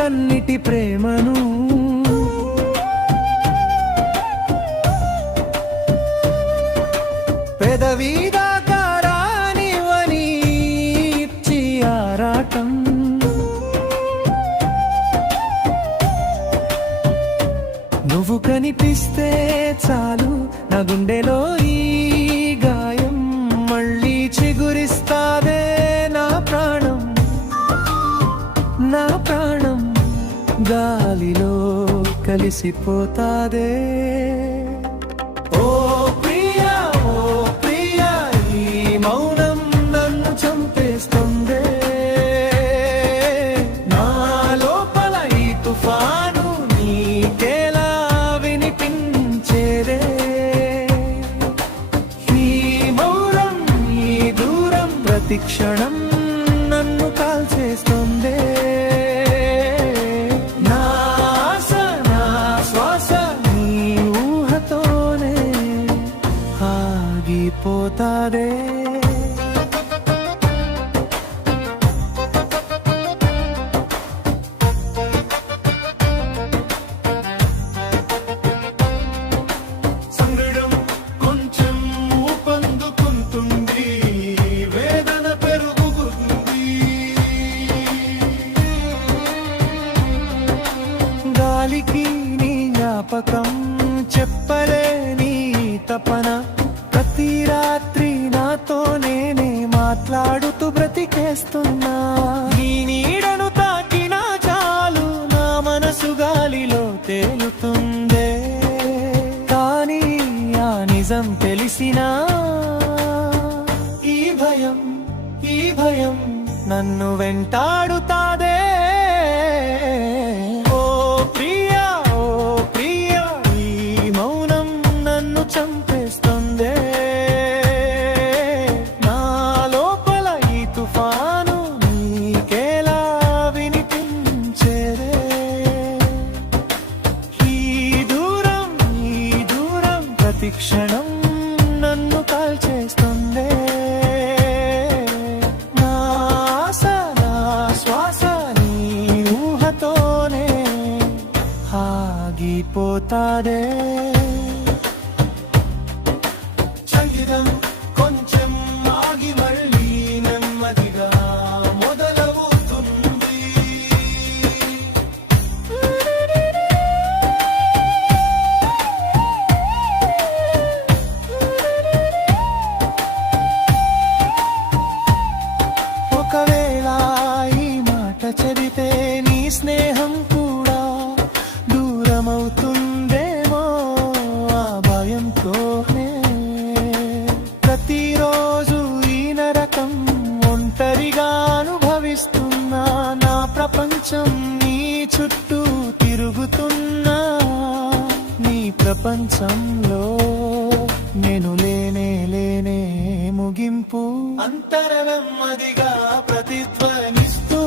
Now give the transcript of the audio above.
కన్నిటి ప్రేమను పెదవిదాకా రానివని ఇచ్చి ఆరాటం నువ్వు కనిపిస్తే చాలు నా గుండెలో ఈ గాయం మళ్ళీ చిగురిస్తాదే నా ప్రాణం గాలిలో కలిసిపోతాదే ఓ ప్రియా ఈ మౌనం నన్ను చంపేస్తుందే నా లోపల ఈ తుఫాను నీకేలా వినిపించేదే ఈ మౌనం ఈ దూరం ప్రతి క్షణం నన్ను కాల్చేస్తుందే పోతాదే సంగడం కొంచెం ఊపందుకుంటుంది వేదన పెరుగుతుంది గాలికి నీ జ్ఞాపకం చెప్పలేని తపన ప్రతి రాత్రి నాతో నేనే మాట్లాడుతూ బ్రతికేస్తున్నా నీ నీడను తాకినా చాలు నా మనసు గాలిలో తేలుతుందే కానీ ఆ నిజం తెలిసినా ఈ భయం నన్ను వెంటాడుతాదే ఓ ప్రియా ఈ మౌనం నన్ను చంపేస్తుందే ప్రతి క్షణం నన్ను కాల్చేస్తుందే నా ఆశ నా శ్వాస నీ ఊహతోనే ఆగిపోతాదే సంగీతం కొంచెం ఆగి మళ్ళీ నెమ్మదిగా మొదలవుతుంది ఒకవేళ ఈ మాట చెబితే నీ స్నేహం కూడా దూరమవుతుందేమో ఆ భయంతోనే ప్రతిరోజు ఈ నరకం ఒంటరిగా అనుభవిస్తున్నా నా ప్రపంచం నీ చుట్టూ తిరుగుతున్నా నీ ప్రపంచంలో నేను లేనే ముగింపు అంతరవెమ్మదిగా ప్రతిధ్వనిస్తూ